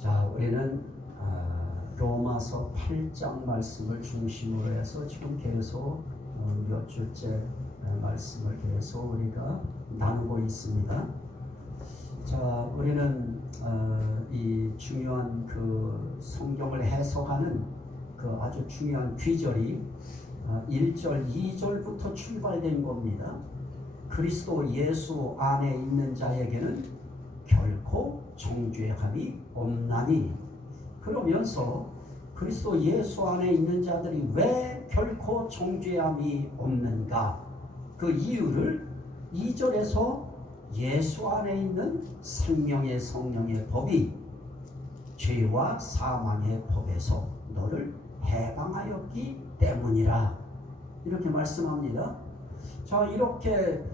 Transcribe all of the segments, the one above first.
자, 우리는 로마서 8장 말씀을 중심으로 해서 지금 계속 몇 주째 말씀을 계속 우리가 나누고 있습니다. 자, 우리는 이 중요한 그 성경을 해석하는 그 아주 중요한 귀절이 1절, 2절부터 출발된 겁니다. 그리스도 예수 안에 있는 자에게는 결코 정죄함이 없나니. 그러면서 그리스도 예수 안에 있는 자들이 왜 결코 정죄함이 없는가, 그 이유를 2절에서 예수 안에 있는 생명의 성령의 법이 죄와 사망의 법에서 너를 해방하였기 때문이라, 이렇게 말씀합니다. 자, 이렇게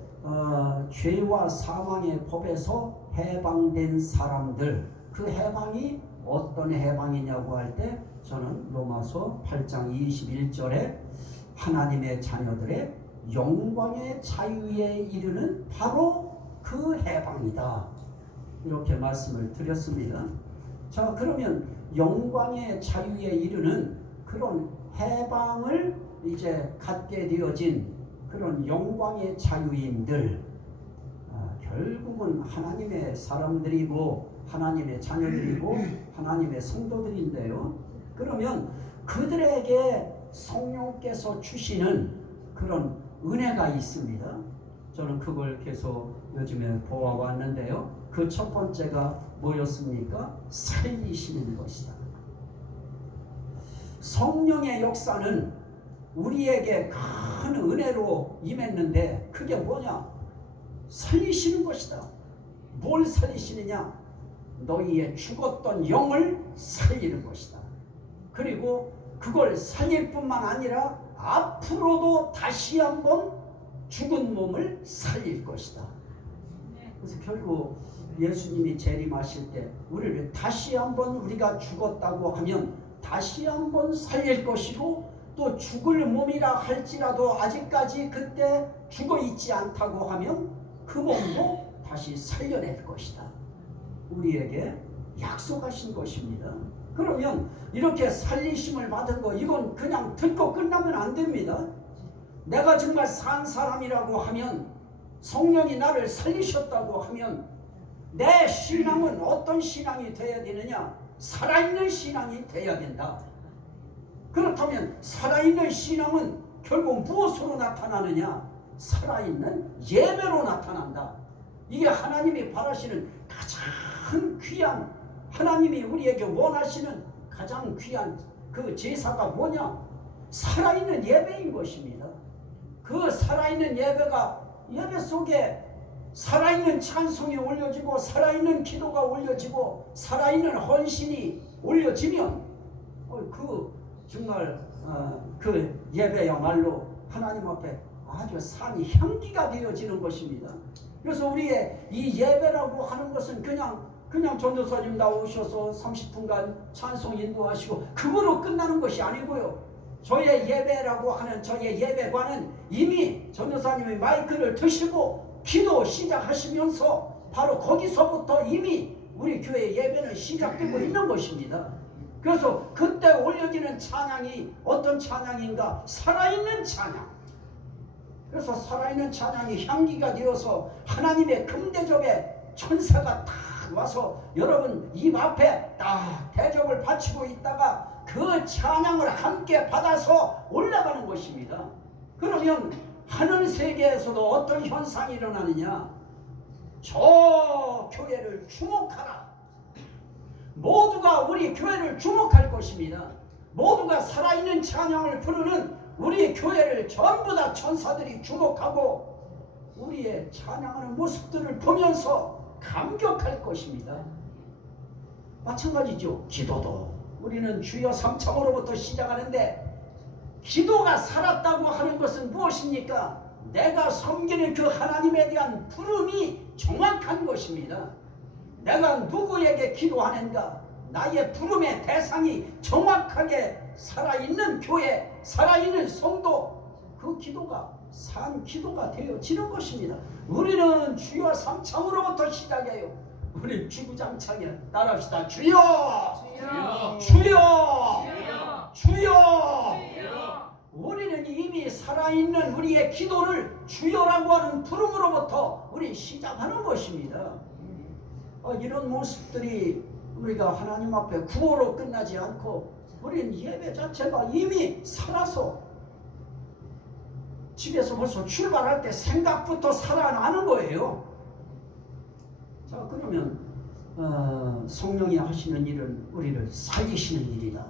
죄와 사망의 법에서 해방된 사람들, 그 해방이 어떤 해방이냐고 할 때 저는 로마서 8장 21절에 하나님의 자녀들의 영광의 자유에 이르는 바로 그 해방이다, 이렇게 말씀을 드렸습니다. 자, 그러면 영광의 자유에 이르는 그런 해방을 이제 갖게 되어진 그런 영광의 자유인들, 결국은 하나님의 사람들이고 하나님의 자녀들이고 하나님의 성도들인데요. 그러면 그들에게 성령께서 주시는 그런 은혜가 있습니다. 저는 그걸 계속 요즘에 보아왔는데요. 그 첫 번째가 뭐였습니까? 살리시는 것이다. 성령의 역사는 우리에게 큰 은혜로 임했는데 그게 뭐냐? 살리시는 것이다. 뭘 살리시느냐? 너희의 죽었던 영을 살리는 것이다. 그리고 그걸 살릴 뿐만 아니라 앞으로도 다시 한번 죽은 몸을 살릴 것이다. 그래서 결국 예수님이 재림하실 때 우리를 다시 한번, 우리가 죽었다고 하면 다시 한번 살릴 것이고, 또 죽을 몸이라 할지라도 아직까지 그때 죽어 있지 않다고 하면 그 몸도 다시 살려낼 것이다. 우리에게 약속하신 것입니다. 그러면 이렇게 살리심을 받은 거, 이건 그냥 듣고 끝나면 안 됩니다. 내가 정말 산 사람이라고 하면, 성령이 나를 살리셨다고 하면 내 신앙은 어떤 신앙이 되어야 되느냐? 살아있는 신앙이 되어야 된다. 그렇다면 살아있는 신앙은 결국 무엇으로 나타나느냐? 살아있는 예배로 나타난다. 이게 하나님이 바라시는 가장 귀한, 하나님이 우리에게 원하시는 가장 귀한 그 제사가 뭐냐? 살아있는 예배인 것입니다. 그 살아있는 예배가, 예배 속에 살아있는 찬송이 올려지고 살아있는 기도가 올려지고 살아있는 헌신이 올려지면 그 정말 그 예배야말로 하나님 앞에 아주 산 향기가 되어지는 것입니다. 그래서 우리의 이 예배라고 하는 것은 그냥 전도사님 나오셔서 30분간 찬송 인도하시고 그거로 끝나는 것이 아니고요. 저의 예배라고 하는 저의 예배관은 이미 전도사님이 마이크를 드시고 기도 시작하시면서 바로 거기서부터 이미 우리 교회 예배는 시작되고 있는 것입니다. 그래서 그때 올려지는 찬양이 어떤 찬양인가? 살아있는 찬양. 그래서 살아있는 찬양이 향기가 되어서 하나님의 금대접에 천사가 딱 와서 여러분 입 앞에 딱 대접을 바치고 있다가 그 찬양을 함께 받아서 올라가는 것입니다. 그러면 하늘 세계에서도 어떤 현상이 일어나느냐? 저 교회를 주목하라. 모두가 우리 교회를 주목할 것입니다. 모두가 살아있는 찬양을 부르는 우리 교회를 전부 다 천사들이 주목하고 우리의 찬양하는 모습들을 보면서 감격할 것입니다. 마찬가지죠. 기도도 우리는 주여 삼창으로부터 시작하는데, 기도가 살았다고 하는 것은 무엇입니까? 내가 섬기는 그 하나님에 대한 부름이 정확한 것입니다. 내가 누구에게 기도하는가? 나의 부름의 대상이 정확하게 살아있는 교회, 살아있는 성도, 그 기도가 산 기도가 되어지는 것입니다. 우리는 주여 삼창으로부터 시작해요. 우리 주구장창에 따라합시다. 주여! 주여! 주여! 주여! 주여! 주여! 우리는 이미 살아있는 우리의 기도를 주여라고 하는 부름으로부터 우리 시작하는 것입니다. 이런 모습들이 우리가 하나님 앞에 구호로 끝나지 않고 우리는 예배 자체가 이미 살아서 집에서 벌써 출발할 때 생각부터 살아나는 거예요. 자, 그러면 성령이 하시는 일은 우리를 살리시는 일이다.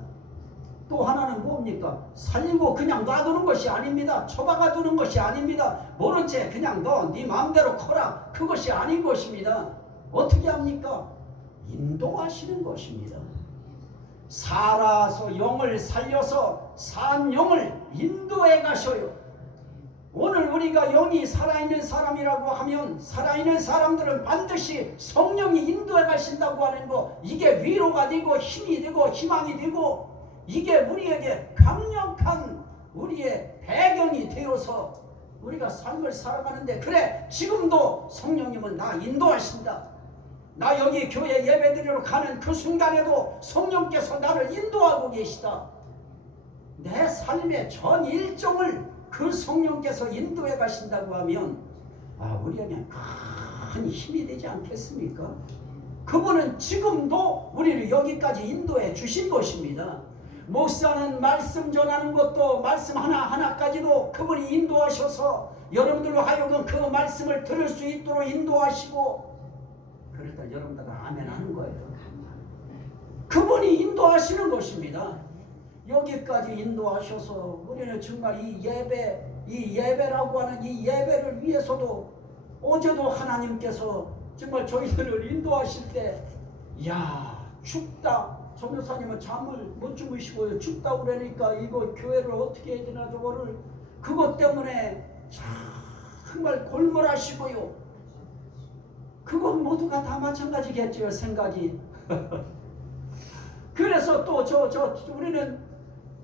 또 하나는 뭡니까? 살리고 그냥 놔두는 것이 아닙니다. 처박아 두는 것이 아닙니다. 모른 채 그냥 너 네 마음대로 커라. 그것이 아닌 것입니다. 어떻게 합니까? 인도하시는 것입니다. 살아서 영을 살려서 산 영을 인도해 가셔요. 오늘 우리가 영이 살아있는 사람이라고 하면 살아있는 사람들은 반드시 성령이 인도해 가신다고 하는 거, 이게 위로가 되고 힘이 되고 희망이 되고 이게 우리에게 강력한 우리의 배경이 되어서 우리가 삶을 살아가는데, 그래 지금도 성령님은 나 인도하신다. 나 여기 교회 예배드리러 가는 그 순간에도 성령께서 나를 인도하고 계시다. 내 삶의 전 일정을 그 성령께서 인도해 가신다고 하면 우리에게 큰 힘이 되지 않겠습니까? 그분은 지금도 우리를 여기까지 인도해 주신 것입니다. 목사는 말씀 전하는 것도 말씀 하나하나까지도 그분이 인도하셔서 여러분들로 하여금 그 말씀을 들을 수 있도록 인도하시고, 그럴 때 여러분들은 아멘 하는 거예요. 그분이 인도하시는 것입니다. 여기까지 인도하셔서 우리는 정말 이 예배라고 하는 이 예배를 위해서도 어제도 하나님께서 정말 저희들을 인도하실 때, 야 춥다. 전도사님은 잠을 못 주무시고요. 춥다 그러니까 이거 교회를 어떻게 해야 되나 저거를, 그것 때문에 정말 골몰하시고요. 그건 모두가 다 마찬가지겠죠, 생각이. 그래서 또 우리는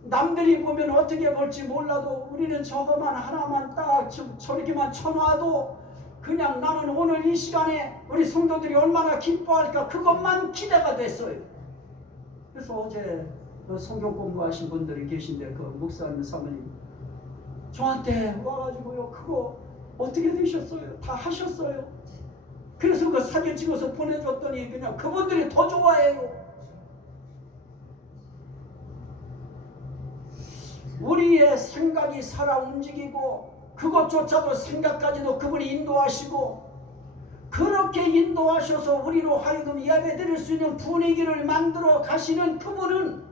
남들이 보면 어떻게 볼지 몰라도 우리는 저거만 하나만 딱 저렇게만 쳐놔도 그냥 나는 오늘 이 시간에 우리 성도들이 얼마나 기뻐할까, 그것만 기대가 됐어요. 그래서 어제 성경 공부하신 분들이 계신데 그 목사님 사모님 저한테 와가지고요, 그거 어떻게 되셨어요? 다 하셨어요? 그래서 그 사진 찍어서 보내줬더니 그냥 그분들이 더 좋아해요. 우리의 생각이 살아 움직이고 그것조차도 생각까지도 그분이 인도하시고, 그렇게 인도하셔서 우리로 하여금 예배드릴 수 있는 분위기를 만들어 가시는 그분은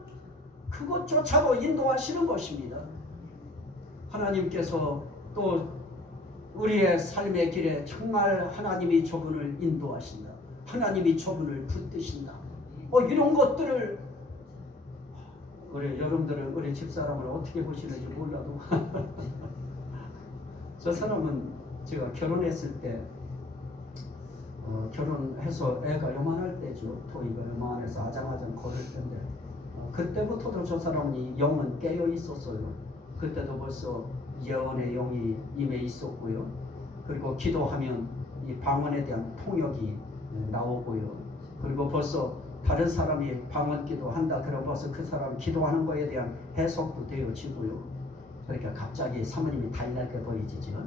그것조차도 인도하시는 것입니다. 하나님께서 또 우리의 삶의 길에 정말 하나님이 저분을 인도하신다. 하나님이 저분을 붙드신다. 이런 것들을 우리 여러분들은 우리 집사람을 어떻게 보시는지 몰라도 저 사람은 제가 결혼했을 때 결혼해서 애가 요만할 때죠. 토이가 요만해서 아장아장 걸을 때인데 그때부터도 저 사람이 영은 깨어 있었어요. 그때도 벌써 예언의 영이 임해 있었고요. 그리고 기도하면 이 방언에 대한 통역이 나오고요. 그리고 벌써 다른 사람이 방언 기도한다 그러고 벌써 그 사람 기도하는 거에 대한 해석도 되어지고요. 그러니까 갑자기 사모님이 달달게 보이지죠.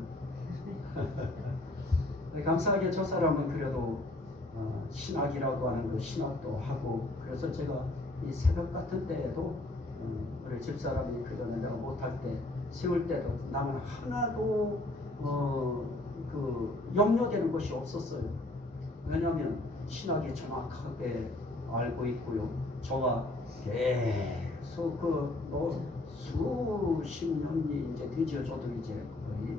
감사하게 저 사람은 그래도 신학이라고 하는 그 신학도 하고, 그래서 제가 이 새벽 같은 때에도 우리 집사람이 그전에 내가 못할 때 세울 때도 나는 하나도 그 염려되는 것이 없었어요. 왜냐하면 신학이 정확하게 알고 있고요. 저와 계속 수십 년이 이제 되죠. 저도 이제 거의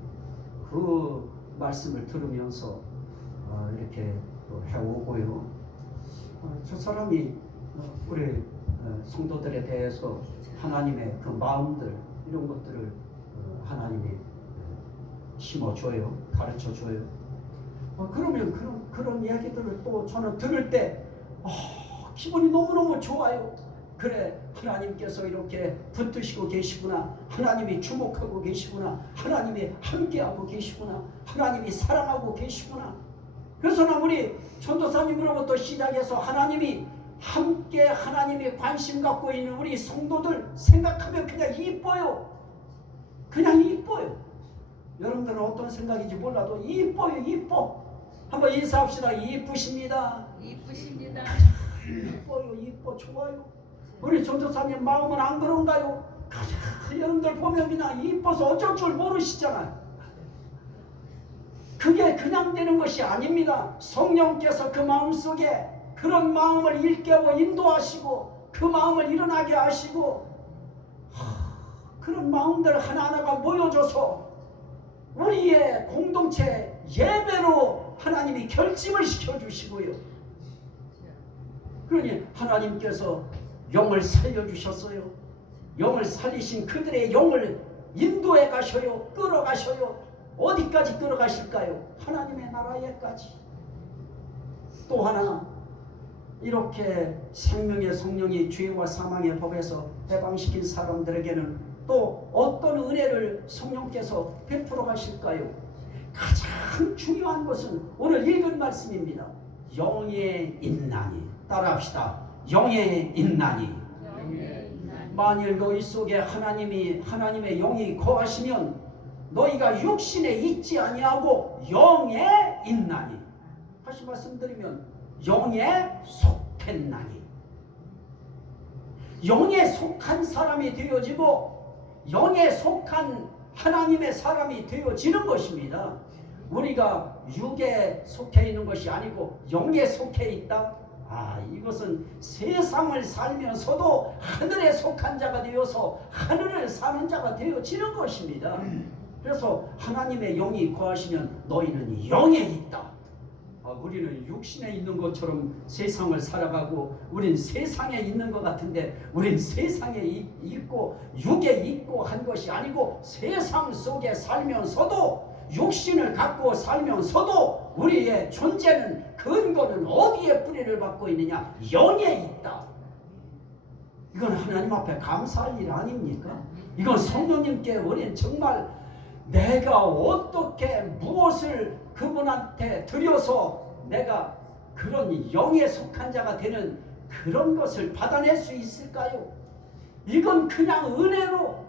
그 말씀을 들으면서 이렇게 또 해오고요. 저 사람이 우리 성도들에 대해서 하나님의 그 마음들 이런 것들을 하나님이 심어줘요. 가르쳐줘요. 그러면 그런 이야기들을 또 저는 들을 때 기분이 너무너무 좋아요. 그래, 하나님께서 이렇게 붙드시고 계시구나. 하나님이 주목하고 계시구나. 하나님이 함께하고 계시구나. 하나님이 사랑하고 계시구나. 그래서는 우리 전도사님으로부터 시작해서 하나님이 함께 하나님이 관심 갖고 있는 우리 성도들 생각하면 그냥 이뻐요. 그냥 이뻐요. 여러분들은 어떤 생각인지 몰라도 이뻐요. 이뻐. 한번 인사합시다. 이쁘십니다. 이쁘십니다. 이뻐요. 이뻐. 좋아요. 우리 전도사님 마음은 안 그런가요? 여러분들 보면 그냥 이뻐서 어쩔 줄 모르시잖아요. 그게 그냥 되는 것이 아닙니다. 성령께서 그 마음속에 그런 마음을 일깨워 인도하시고 그 마음을 일어나게 하시고 그런 마음들 하나하나가 모여져서 우리의 공동체 예배로 하나님이 결집을 시켜주시고요. 그러니 하나님께서 영을 살려주셨어요. 영을 살리신 그들의 영을 인도해 가셔요. 끌어가셔요. 어디까지 끌어가실까요? 하나님의 나라에까지. 또 하나, 이렇게 생명의 성령이 죄와 사망의 법에서 해방시킨 사람들에게는 또 어떤 은혜를 성령께서 베풀어 가실까요? 가장 중요한 것은 오늘 읽은 말씀입니다. 영에 있나니. 따라합시다. 영에 있나니. 만일 너희 속에 하나님의 영이 거하시면 너희가 육신에 있지 아니하고 영에 있나니. 다시 말씀드리면 영에 속했나니. 영에 속한 사람이 되어지고 영에 속한 하나님의 사람이 되어지는 것입니다. 우리가 육에 속해 있는 것이 아니고 영에 속해 있다. 이것은 세상을 살면서도 하늘에 속한 자가 되어서 하늘을 사는 자가 되어지는 것입니다. 그래서 하나님의 영이 거하시면 너희는 영에 있다. 우리는 육신에 있는 것처럼 세상을 살아가고 우린 세상에 있는 것 같은데 우린 세상에 있고 육에 있고 한 것이 아니고 세상 속에 살면서도 육신을 갖고 살면서도 우리의 존재는 근거는 어디에 뿌리를 받고 있느냐? 영에 있다. 이건 하나님 앞에 감사할 일 아닙니까? 이건 성령님께 우리는 정말 내가 어떻게 무엇을 그분한테 드려서 내가 그런 영에 속한 자가 되는 그런 것을 받아낼 수 있을까요? 이건 그냥 은혜로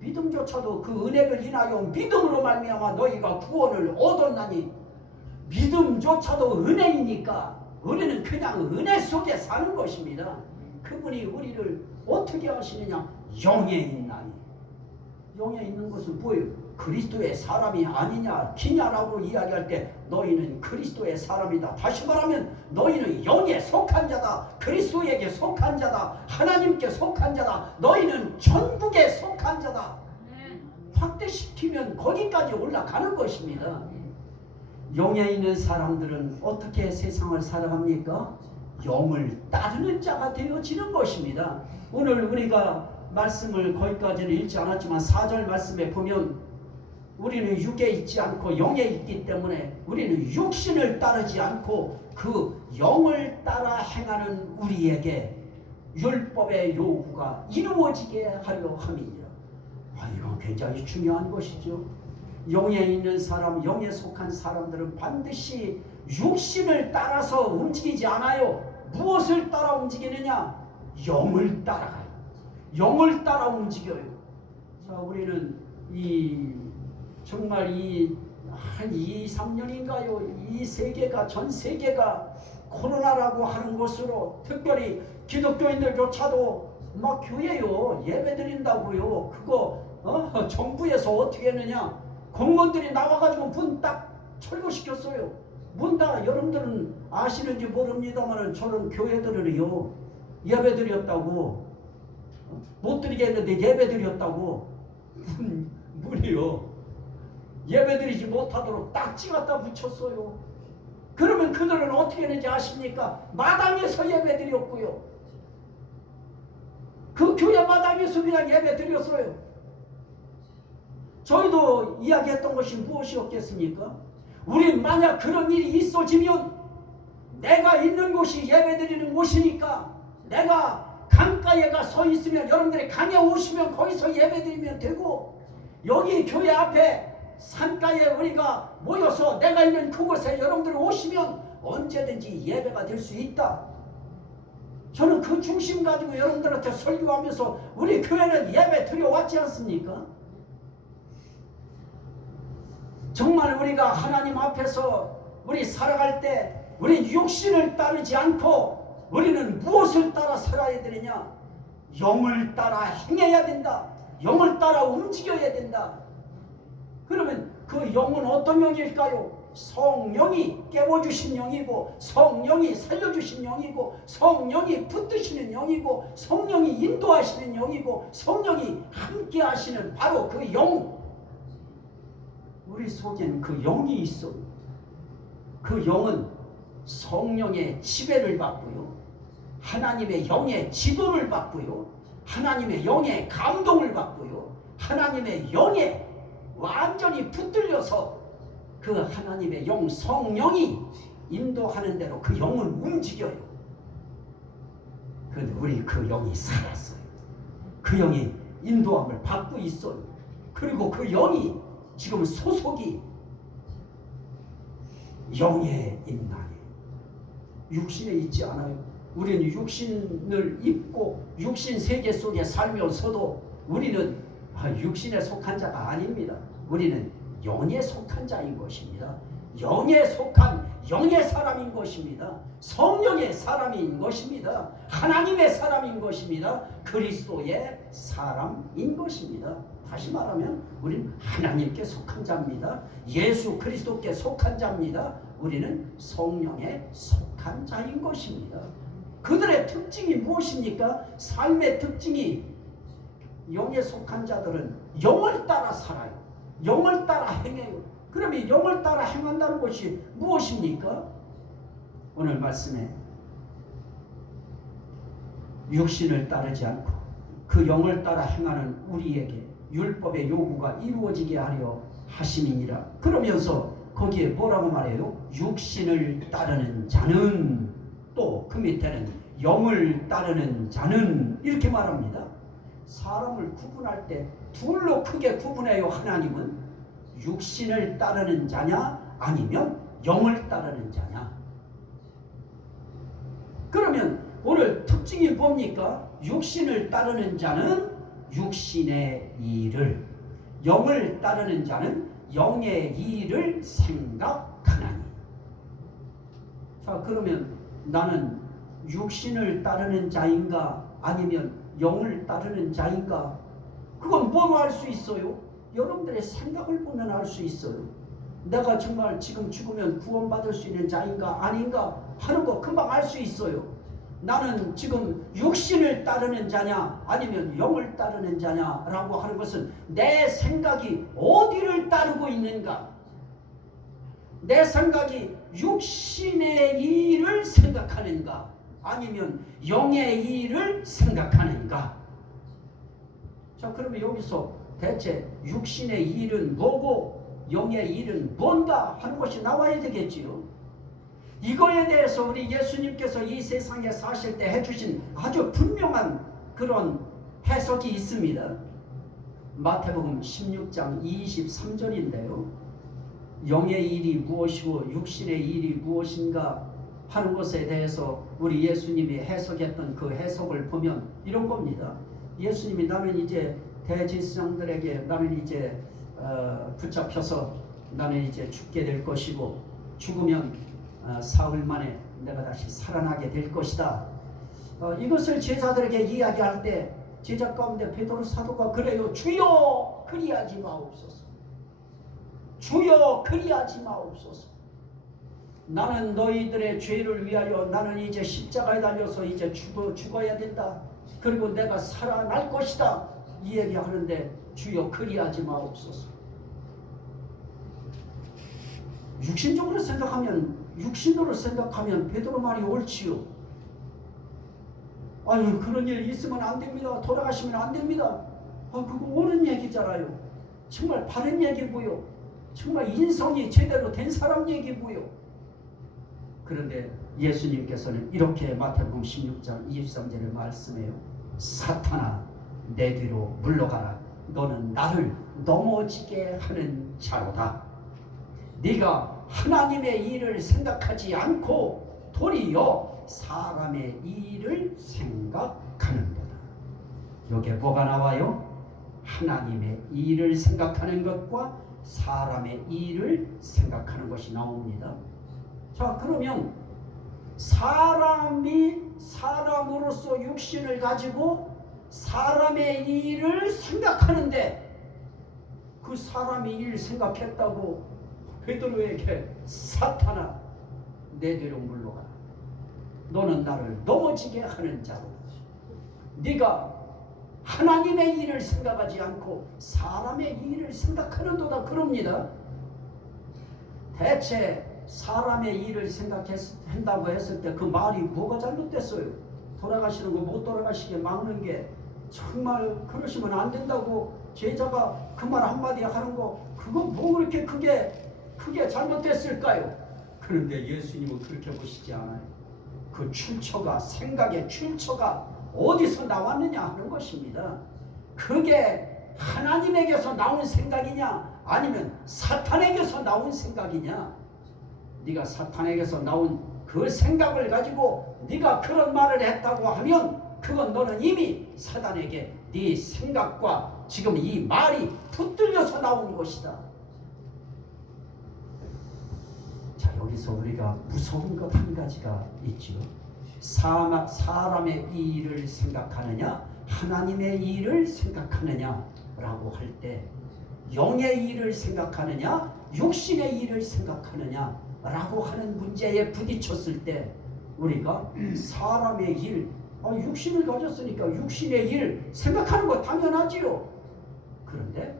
믿음조차도 그 은혜를 인하여 믿음으로 말미암아 너희가 구원을 얻었나니 믿음조차도 은혜이니까 우리는 그냥 은혜 속에 사는 것입니다. 그분이 우리를 어떻게 하시느냐? 영에 있나니. 영에 있는 것은 뭐예요? 그리스도의 사람이 아니냐 기냐라고 이야기할 때 너희는 그리스도의 사람이다. 다시 말하면 너희는 영에 속한 자다. 그리스도에게 속한 자다. 하나님께 속한 자다. 너희는 천국에 속한 자다. 확대시키면 거기까지 올라가는 것입니다. 영에 있는 사람들은 어떻게 세상을 살아갑니까? 영을 따르는 자가 되어지는 것입니다. 오늘 우리가 말씀을 거기까지는 읽지 않았지만 4절 말씀에 보면 우리는 육에 있지 않고 영에 있기 때문에 우리는 육신을 따르지 않고 그 영을 따라 행하는 우리에게 율법의 요구가 이루어지게 하려 함이니라. 이건 굉장히 중요한 것이죠. 영에 있는 사람, 영에 속한 사람들은 반드시 육신을 따라서 움직이지 않아요. 무엇을 따라 움직이느냐? 영을 따라가요. 영을 따라 움직여요. 자, 우리는 정말 한 2, 3년인가요? 이 세계가, 전 세계가 코로나라고 하는 것으로 특별히 기독교인들조차도 막 교회요 예배 드린다고요. 그거 정부에서 어떻게 했느냐? 공무원들이 나와가지고 문 딱 철거시켰어요. 문 다 여러분들은 아시는지 모릅니다만 저는 교회들을요 예배 드렸다고 못 드리게 했는데 예배 드렸다고 문이요 예배 드리지 못하도록 딱지 갖다 붙였어요. 그러면 그들은 어떻게 했는지 아십니까? 마당에서 예배 드렸고요. 그 교회 마당에서 그냥 예배 드렸어요. 저희도 이야기했던 것이 무엇이었겠습니까? 우리 만약 그런 일이 있어지면 내가 있는 곳이 예배 드리는 곳이니까 내가 강가에가 서 있으면 여러분들이 강에 오시면 거기서 예배 드리면 되고 여기 교회 앞에 산가에 우리가 모여서 내가 있는 그곳에 여러분들이 오시면 언제든지 예배가 될 수 있다. 저는 그 중심 가지고 여러분들한테 설교하면서 우리 교회는 예배 드려왔지 않습니까? 정말 우리가 하나님 앞에서 우리 살아갈 때 우리 육신을 따르지 않고 우리는 무엇을 따라 살아야 되느냐? 영을 따라 행해야 된다. 영을 따라 움직여야 된다. 그러면 그 영은 어떤 영일까요? 성령이 깨워주신 영이고, 성령이 살려주신 영이고, 성령이 붙드시는 영이고, 성령이 인도하시는 영이고, 성령이 함께 하시는 바로 그 영. 우리 속엔 그 영이 있어. 그 영은 성령의 지배를 받고요, 하나님의 영의 지도를 받고요, 하나님의 영의 감동을 받고요, 하나님의 영에 완전히 붙들려서 그 하나님의 영 성령이 인도하는 대로 그 영은 움직여요. 그런데 우리 그 영이 살았어요. 그 영이 인도함을 받고 있어요. 그리고 그 영이 지금 소속이 영의 인간에, 육신에 있지 않아요. 우리는 육신을 입고 육신 세계 속에 살면서도 우리는 육신에 속한 자가 아닙니다. 우리는 영에 속한 자인 것입니다. 영에 속한 영의 사람인 것입니다. 성령의 사람인 것입니다. 하나님의 사람인 것입니다. 그리스도의 사람인 것입니다. 다시 말하면 우리는 하나님께 속한 자입니다. 예수 그리스도께 속한 자입니다. 우리는 성령에 속한 자인 것입니다. 그들의 특징이 무엇입니까? 삶의 특징이, 영에 속한 자들은 영을 따라 살아요. 영을 따라 행해요. 그러면 영을 따라 행한다는 것이 무엇입니까? 오늘 말씀에 육신을 따르지 않고 그 영을 따라 행하는 우리에게 율법의 요구가 이루어지게 하려 하심이니라. 그러면서 거기에 뭐라고 말해요? 육신을 따르는 자는, 또 그 밑에는 영을 따르는 자는, 이렇게 말합니다. 사람을 구분할 때 둘로 크게 구분해요. 하나님은 육신을 따르는 자냐 아니면 영을 따르는 자냐. 그러면 오늘 특징이 뭡니까? 육신을 따르는 자는 육신의 일을, 영을 따르는 자는 영의 일을 생각하나니. 자, 그러면 나는 육신을 따르는 자인가 아니면 영을 따르는 자인가? 그건 뭐로 알 수 있어요? 여러분들의 생각을 보면 알 수 있어요. 내가 정말 지금 죽으면 구원받을 수 있는 자인가 아닌가 하는 거 금방 알 수 있어요. 나는 지금 육신을 따르는 자냐 아니면 영을 따르는 자냐라고 하는 것은 내 생각이 어디를 따르고 있는가, 내 생각이 육신의 일을 생각하는가 아니면 영의 일을 생각하는가. 자, 그러면 여기서 대체 육신의 일은 뭐고 영의 일은 뭔가 하는 것이 나와야 되겠지요. 이거에 대해서 우리 예수님께서 이 세상에 사실 때 해주신 아주 분명한 그런 해석이 있습니다. 마태복음 16장 23절인데요. 영의 일이 무엇이고 육신의 일이 무엇인가 하는 것에 대해서 우리 예수님이 해석했던 그 해석을 보면 이런 겁니다. 예수님이 나는 이제 대제사장들에게 나는 이제 붙잡혀서 나는 이제 죽게 될 것이고 죽으면 사흘 만에 내가 다시 살아나게 될 것이다. 이것을 제자들에게 이야기할 때 제자 가운데 베드로 사도가 그래요. 주여 그리하지 마옵소서. 주여 그리하지 마옵소서. 나는 너희들의 죄를 위하여 나는 이제 십자가에 달려서 이제 죽어야 된다. 그리고 내가 살아날 것이다. 이 얘기하는데 주여 그리하지 마옵소서. 육신으로 생각하면 베드로 말이 옳지요. 아유, 그런 일 있으면 안 됩니다. 돌아가시면 안 됩니다. 그거 옳은 얘기잖아요. 정말 바른 얘기고요. 정말 인성이 제대로 된 사람 얘기고요. 그런데 예수님께서는 이렇게 마태복음 16장 23절에 말씀해요. 사탄아 내 뒤로 물러가라. 너는 나를 넘어지게 하는 자로다. 네가 하나님의 일을 생각하지 않고 도리어 사람의 일을 생각하는도다. 여기에 뭐가 나와요? 하나님의 일을 생각하는 것과 사람의 일을 생각하는 것이 나옵니다. 자, 그러면 사람이 사람으로서 육신을 가지고 사람의 일을 생각하는데 그 사람의 일을 생각했다고 베드로에게 사탄아 내 뒤로 물러가라. 너는 나를 넘어지게 하는 자로 네가 하나님의 일을 생각하지 않고 사람의 일을 생각하는도다 그럽니다. 대체 사람의 일을 생각한다고 했을 때 그 말이 뭐가 잘못됐어요? 돌아가시는 거 못 돌아가시게 막는 게 정말 그러시면 안 된다고 제자가 그 말 한마디 하는 거 그거 뭐 그렇게 크게 잘못됐을까요? 그런데 예수님은 그렇게 보시지 않아요. 그 출처가 생각의 출처가 어디서 나왔느냐 하는 것입니다. 그게 하나님에게서 나온 생각이냐 아니면 사탄에게서 나온 생각이냐. 네가 사탄에게서 나온 그 생각을 가지고 네가 그런 말을 했다고 하면 그건 너는 이미 사탄에게 네 생각과 지금 이 말이 붙들려서 나온 것이다. 자, 여기서 우리가 무서운 것 한 가지가 있지요. 사람의 일을 생각하느냐 하나님의 일을 생각하느냐라고 할 때 영의 일을 생각하느냐 육신의 일을 생각하느냐라고 하는 문제에 부딪혔을 때 우리가 사람의 일, 육신을 가졌으니까 육신의 일 생각하는 거 당연하지요. 그런데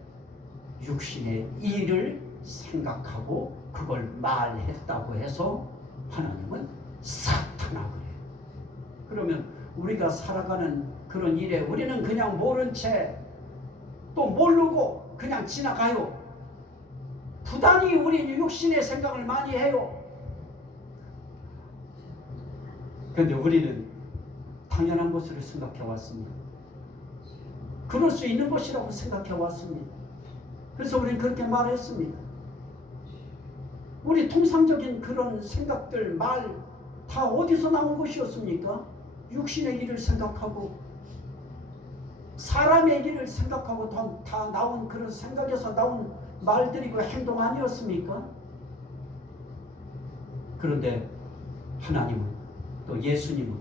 육신의 일을 생각하고 그걸 말했다고 해서 하나님은 사탄아 그래요. 그러면 우리가 살아가는 그런 일에 우리는 그냥 모른 채 또 모르고 그냥 지나가요. 부단히 우리 육신의 생각을 많이 해요. 그런데 우리는 당연한 것으로 생각해 왔습니다. 그럴 수 있는 것이라고 생각해 왔습니다. 그래서 우리는 그렇게 말했습니다. 우리 통상적인 그런 생각들, 말 다 어디서 나온 것이었습니까? 육신의 일을 생각하고 사람의 일을 생각하고 다 나온 그런 생각에서 나온 말들이고 행동 아니었습니까? 그런데 하나님은 또 예수님은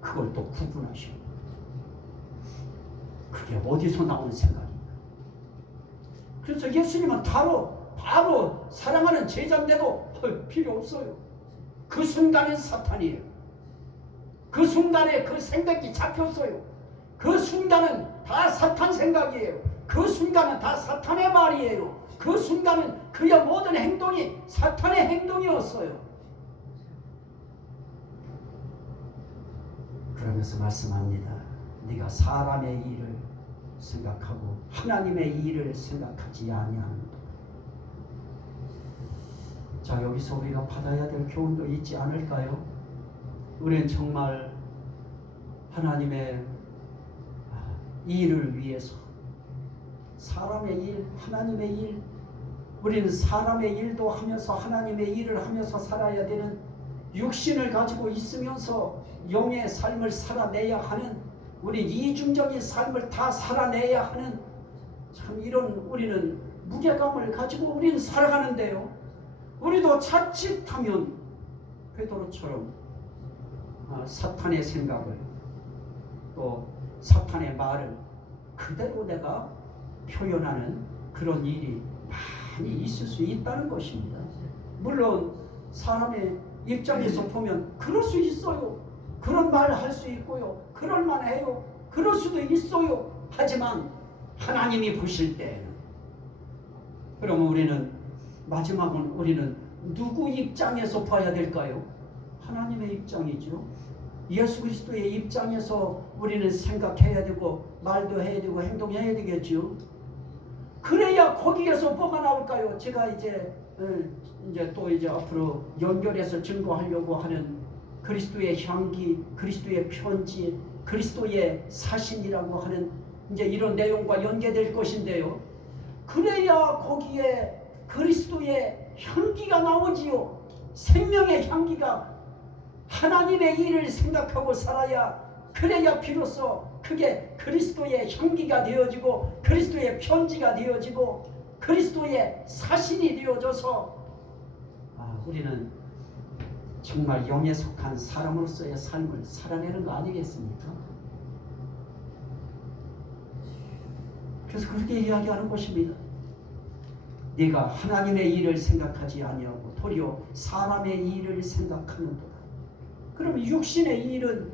그걸 또 구분하셔. 그게 어디서 나온 생각인가? 그래서 예수님은 바로 사랑하는 제자인데도 필요 없어요. 그 순간은 사탄이에요. 그 순간에 그 생각이 잡혔어요. 그 순간은 다 사탄 생각이에요. 그 순간은 다 사탄의 말이에요. 그 순간은 그의 모든 행동이 사탄의 행동이었어요. 그러면서 말씀합니다. 네가 사람의 일을 생각하고 하나님의 일을 생각하지 아니하는도다. 자, 여기서 우리가 받아야 될 교훈도 있지 않을까요? 우리는 정말 하나님의 일을 위해서 사람의 일, 하나님의 일, 우리는 사람의 일도 하면서 하나님의 일을 하면서 살아야 되는 육신을 가지고 있으면서 영의 삶을 살아내야 하는 우리 이중적인 삶을 다 살아내야 하는 참 이런 우리는 무게감을 가지고 우리는 살아가는데요. 우리도 자칫하면 베드로처럼 사탄의 생각을 또 사탄의 말을 그대로 내가 표현하는 그런 일이 많이 있을 수 있다는 것입니다. 물론 사람의 입장에서 보면 그럴 수 있어요. 그런 말을 할 수 있고요. 그럴만해요. 그럴 수도 있어요. 하지만 하나님이 보실 때에는 그러면 우리는 마지막은 우리는 누구 입장에서 봐야 될까요? 하나님의 입장이죠. 예수 그리스도의 입장에서 우리는 생각해야 되고 말도 해야 되고 행동해야 되겠죠. 그래야 거기에서 뭐가 나올까요? 제가 이제 또 앞으로 연결해서 증거하려고 하는 그리스도의 향기, 그리스도의 편지, 그리스도의 사신이라고 하는 이제 이런 내용과 연계될 것인데요. 그래야 거기에 그리스도의 향기가 나오지요. 생명의 향기가 하나님의 일을 생각하고 살아야 그래야 비로소 그게 그리스도의 향기가 되어지고 그리스도의 편지가 되어지고 그리스도의 사신이 되어져서 우리는 정말 영에 속한 사람으로서의 삶을 살아내는 거 아니겠습니까? 그래서 그렇게 이야기하는 것입니다. 네가 하나님의 일을 생각하지 아니하고 도리어 사람의 일을 생각하는도다. 그러면 육신의 일은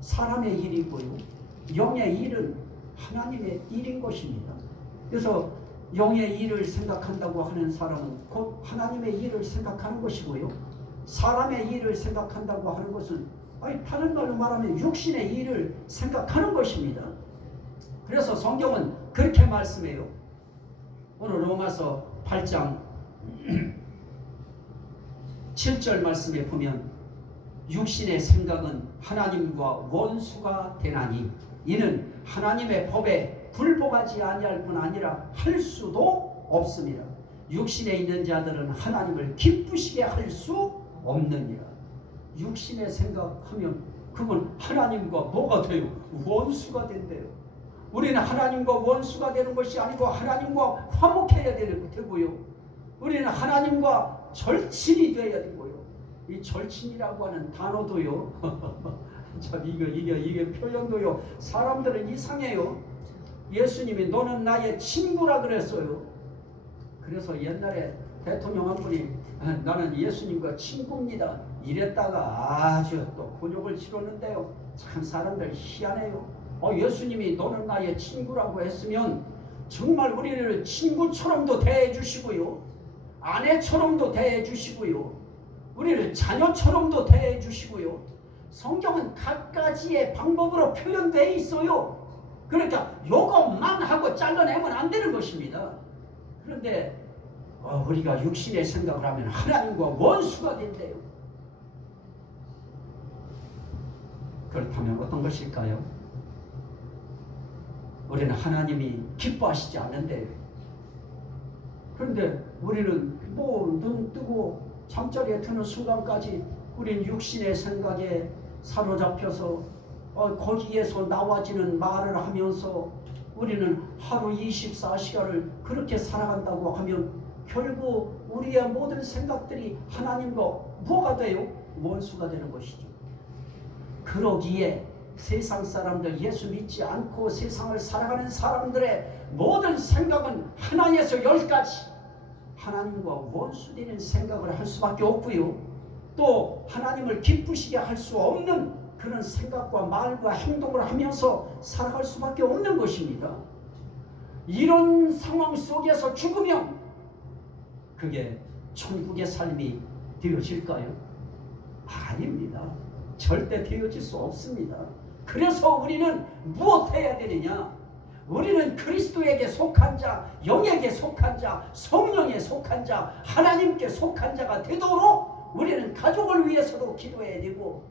사람의 일이고요, 영의 일은 하나님의 일인 것입니다. 그래서 영의 일을 생각한다고 하는 사람은 곧 하나님의 일을 생각하는 것이고요, 사람의 일을 생각한다고 하는 것은 다른 말로 말하면 육신의 일을 생각하는 것입니다. 그래서 성경은 그렇게 말씀해요. 오늘 로마서 8장 7절 말씀에 보면 육신의 생각은 하나님과 원수가 되나니 이는 하나님의 법에 굴복하지 아니할 뿐 아니라 할 수도 없습니다. 육신에 있는 자들은 하나님을 기쁘시게 할 수 없느니라. 육신의 생각하면 그건 하나님과 뭐가 돼요? 원수가 된대요. 우리는 하나님과 원수가 되는 것이 아니고 하나님과 화목해야 되고요. 우리는 하나님과 절친이 되어야 되고요. 이 절친이라고 하는 단어도요. 참 이게 표현도요. 사람들은 이상해요. 예수님이 너는 나의 친구라 그랬어요. 그래서 옛날에 대통령 한 분이 나는 예수님과 친구입니다 이랬다가 아주 또 곤욕을 치렀는데요. 참 사람들 희한해요. 예수님이 너는 나의 친구라고 했으면 정말 우리를 친구처럼도 대해주시고요, 아내처럼도 대해주시고요, 우리를 자녀처럼도 대해주시고요. 성경은 각가지의 방법으로 표현되어 있어요. 그러니까 요것만 하고 잘라내면 안 되는 것입니다. 그런데 우리가 육신의 생각을 하면 하나님과 원수가 된대요. 그렇다면 어떤 것일까요? 우리는 하나님이 기뻐하시지 않는데요. 그런데 우리는 눈 뜨고 잠자리에 드는 순간까지 우린 육신의 생각에 사로잡혀서 거기에서 나와지는 말을 하면서 우리는 하루 24시간을 그렇게 살아간다고 하면 결국 우리의 모든 생각들이 하나님과 뭐가 돼요? 원수가 되는 것이죠. 그러기에 세상 사람들, 예수 믿지 않고 세상을 살아가는 사람들의 모든 생각은 하나에서 10가지 하나님과 원수되는 생각을 할 수밖에 없고요, 또 하나님을 기쁘시게 할 수 없는 그런 생각과 말과 행동을 하면서 살아갈 수밖에 없는 것입니다. 이런 상황 속에서 죽으면 그게 천국의 삶이 되어질까요? 아닙니다. 절대 되어질 수 없습니다. 그래서 우리는 무엇해야 되느냐? 우리는 그리스도에게 속한 자, 영에게 속한 자, 성령에 속한 자, 하나님께 속한 자가 되도록 우리는 가족을 위해서도 기도해야 되고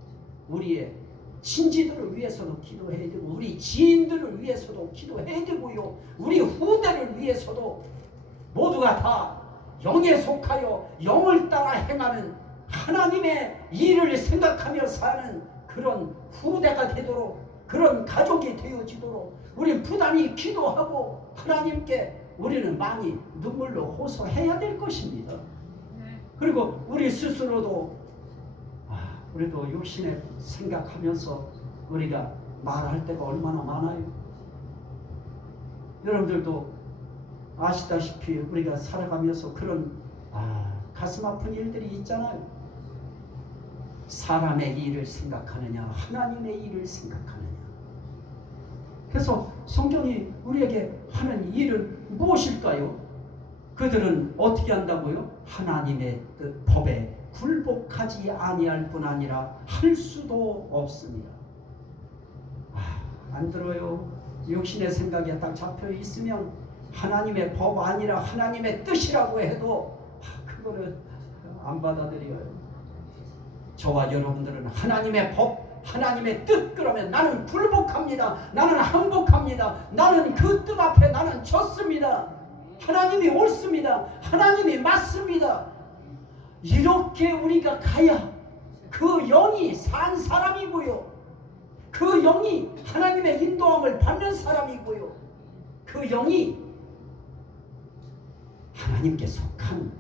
우리의 친지들을 위해서도 기도해야 되고 우리 지인들을 위해서도 기도해야 되고요, 우리 후대를 위해서도 모두가 다 영에 속하여 영을 따라 행하는 하나님의 일을 생각하며 사는 그런 후대가 되도록, 그런 가족이 되어지도록 우리는 부단히 기도하고 하나님께 우리는 많이 눈물로 호소해야 될 것입니다. 그리고 우리 스스로도 우리도 육신에 생각하면서 우리가 말할 때가 얼마나 많아요. 여러분들도 아시다시피 우리가 살아가면서 그런 가슴 아픈 일들이 있잖아요. 사람의 일을 생각하느냐, 하나님의 일을 생각하느냐. 그래서 성경이 우리에게 하는 일은 무엇일까요? 그들은 어떻게 한다고요? 하나님의 뜻, 법에 굴복하지 아니할 뿐 아니라 할 수도 없습니다. 안 들어요. 육신의 생각에 딱 잡혀 있으면 하나님의 법 아니라 하나님의 뜻이라고 해도 그거를 안 받아들여요. 저와 여러분들은 하나님의 법, 하나님의 뜻 그러면 나는 굴복합니다. 나는 항복합니다. 나는 그 뜻 앞에 나는 졌습니다. 하나님이 옳습니다. 하나님이 맞습니다. 이렇게 우리가 가야 그 영이 산 사람이고요. 그 영이 하나님의 인도함을 받는 사람이고요. 그 영이 하나님께 속한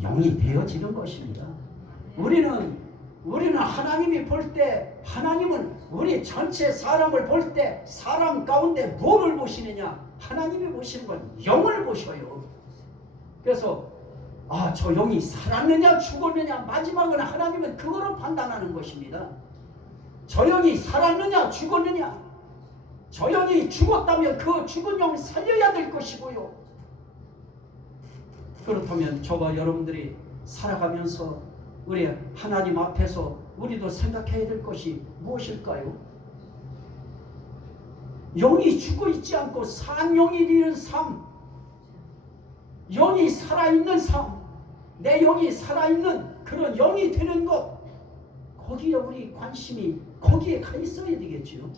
영이 되어지는 것입니다. 우리는 하나님이 볼 때, 하나님은 우리 전체 사람을 볼 때 사람 가운데 뭐를 보시느냐? 하나님이 보시는 건 영을 보셔요. 그래서 저 영이 살았느냐 죽었느냐 마지막은 하나님은 그거로 판단하는 것입니다. 저 영이 살았느냐 죽었느냐, 저 영이 죽었다면 그 죽은 영을 살려야 될 것이고요. 그렇다면 저와 여러분들이 살아가면서 우리 하나님 앞에서 우리도 생각해야 될 것이 무엇일까요? 영이 죽어 있지 않고 산 영이 이루는 삶, 영이 살아있는 삶, 내 영이 살아있는 그런 영이 되는 것, 거기에 우리 관심이 거기에 가 있어야 되겠지요.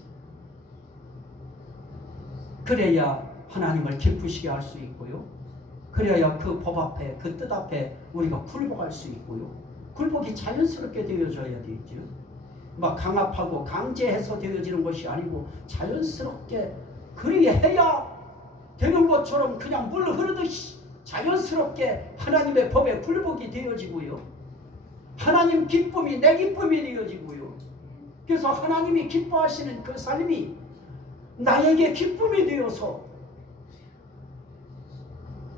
그래야 하나님을 기쁘시게 할 수 있고요. 그래야 그 법 앞에, 그 뜻 앞에 우리가 굴복할 수 있고요. 굴복이 자연스럽게 되어져야 되죠. 막 강압하고 강제해서 되어지는 것이 아니고 자연스럽게 그리해야 되는 것처럼 그냥 물 흐르듯이 자연스럽게 하나님의 법에 굴복이 되어지고요. 하나님 기쁨이 내 기쁨이 되어지고요. 그래서 하나님이 기뻐하시는 그 삶이 나에게 기쁨이 되어서,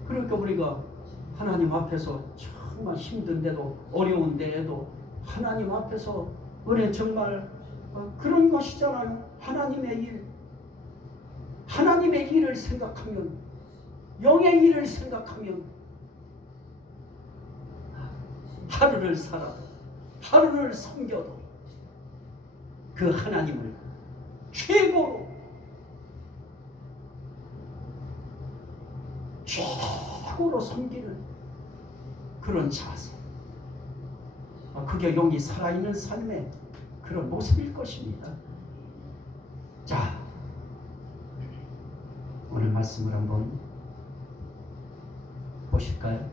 그러니까 우리가 하나님 앞에서 정말 힘든데도 어려운데에도 하나님 앞에서 은혜 정말 그런 것이잖아요. 하나님의 일을 생각하면, 영의 일을 생각하면 하루를 살아도 하루를 섬겨도 그 하나님을 최고로 섬기는 그런 자세, 그게 영이 살아있는 삶의 그런 모습일 것입니다. 자, 오늘 말씀을 한번 보실까요?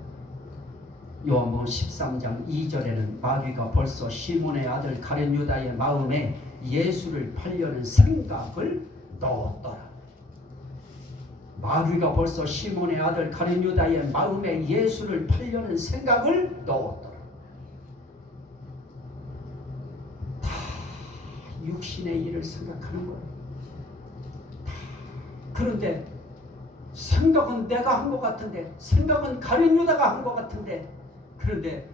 요한복음 13장 2절에는 마귀가 벌써 시몬의 아들 가룟 유다의 마음에 예수를 팔려는 생각을 넣었더라. 마귀가 벌써 시몬의 아들 가룟 유다의 마음에 예수를 팔려는 생각을 넣었더라. 다 육신의 일을 생각하는 거예요. 그런데 생각은 내가 한 것 같은데, 생각은 가룟 유다가 한 것 같은데, 그런데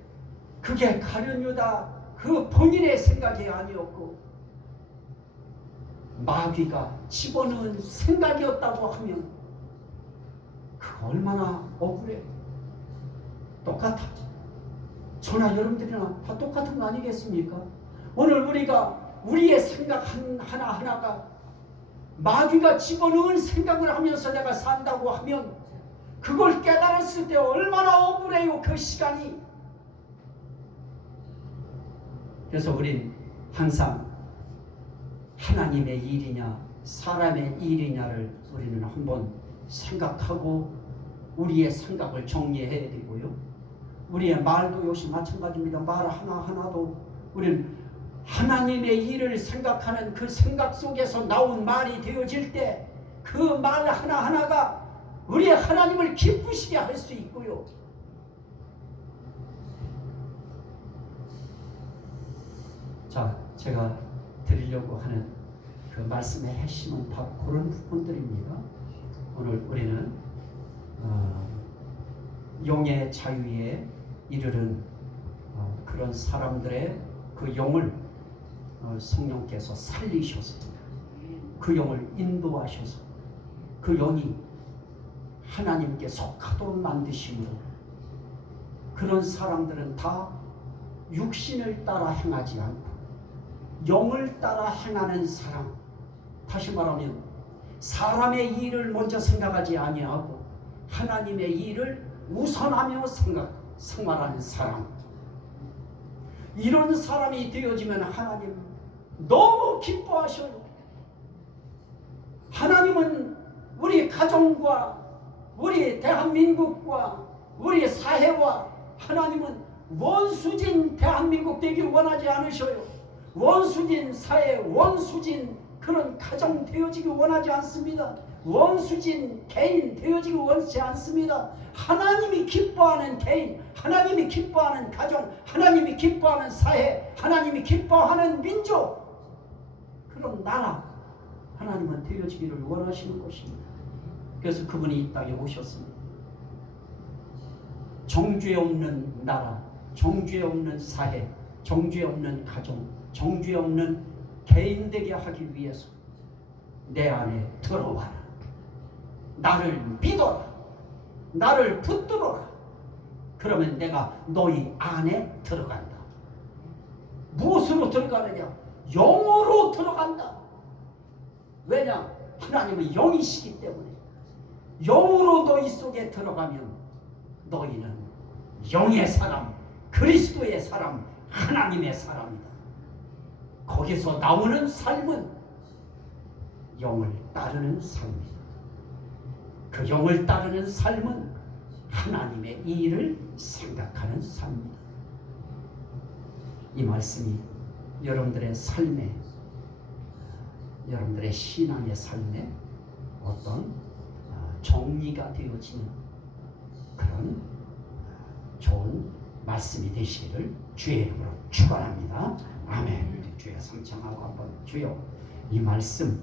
그게 가룟 유다 그 본인의 생각이 아니었고 마귀가 집어넣은 생각이었다고 하면 그거 얼마나 억울해. 똑같아. 저나 여러분들이나 다 똑같은 거 아니겠습니까? 오늘 우리가 우리의 생각 하나하나가 마귀가 집어넣은 생각을 하면서 내가 산다고 하면 그걸 깨달았을 때 얼마나 억울해요, 그 시간이. 그래서 우린 항상 하나님의 일이냐 사람의 일이냐를 우리는 한번 생각하고 우리의 생각을 정리해야 되고요. 우리의 말도 역시 마찬가지입니다. 말 하나하나도 우리는 하나님의 일을 생각하는 그 생각 속에서 나온 말이 되어질 때 그 말 하나하나가 우리의 하나님을 기쁘시게 할 수 있고요. 자, 제가 드리려고 하는 그 말씀의 핵심은 다 그런 부분들입니다. 오늘 우리는 영의 자유에 이르는 그런 사람들의 그 영을 성령께서 살리셔서 그 영을 인도하셔서 그 영이 하나님께 속하도록 만드심으로 그런 사람들은 다 육신을 따라 행하지 않고 영을 따라 행하는 사람, 다시 말하면 사람의 일을 먼저 생각하지 아니하고 하나님의 일을 우선하며 생활하는 사람, 이런 사람이 되어지면 하나님 너무 너무 기뻐하셔요. 하나님은 우리 가정과 우리 대한민국과 우리 사회와 하나님은 원수진 대한민국 되길 원하지 않으셔요. 원수진 사회, 원수진 그런 가정 되어지길 원하지 않습니다. 원수진 개인 되어지길 원치 않습니다. 하나님이 기뻐하는 개인, 하나님이 기뻐하는 가정, 하나님이 기뻐하는 사회, 하나님이 기뻐하는 민족, 그런 나라 하나님은 되어지기를 원하시는 것입니다. 그래서 그분이 이 땅에 오셨습니다. 정죄 없는 나라, 정죄 없는 사회, 정죄 없는 가정, 정죄 없는 개인 되게 하기 위해서 내 안에 들어와라. 나를 믿어라. 나를 붙들어라. 그러면 내가 너희 안에 들어간다. 무엇으로 들어가느냐? 영으로 들어간다. 왜냐? 하나님은 영이시기 때문에. 영으로 너희 속에 들어가면 너희는 영의 사람, 그리스도의 사람, 하나님의 사람이다. 거기서 나오는 삶은 영을 따르는 삶이다. 그 영을 따르는 삶은 하나님의 일을 생각하는 삶이다. 이 말씀이 여러분들의 삶에, 여러분들의 신앙의 삶에 어떤 정리가 되어지는 그런 좋은 말씀이 되시기를 주의 이름으로 축원합니다. 아멘. 주여 상창하고 한번 주여 이 말씀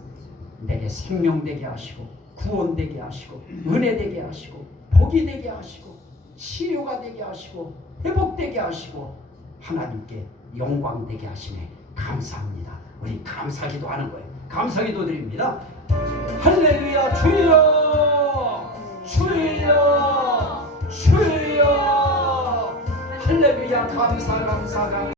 내게 생명 되게 하시고 구원 되게 하시고 은혜 되게 하시고 복이 되게 하시고 치료가 되게 하시고 회복되게 하시고 하나님께 영광 되게 하시네. 감사합니다. 우리 감사기도 하는 거예요. 감사기도 드립니다. 할렐루야. 주여 주여 주여 할렐루야. 감사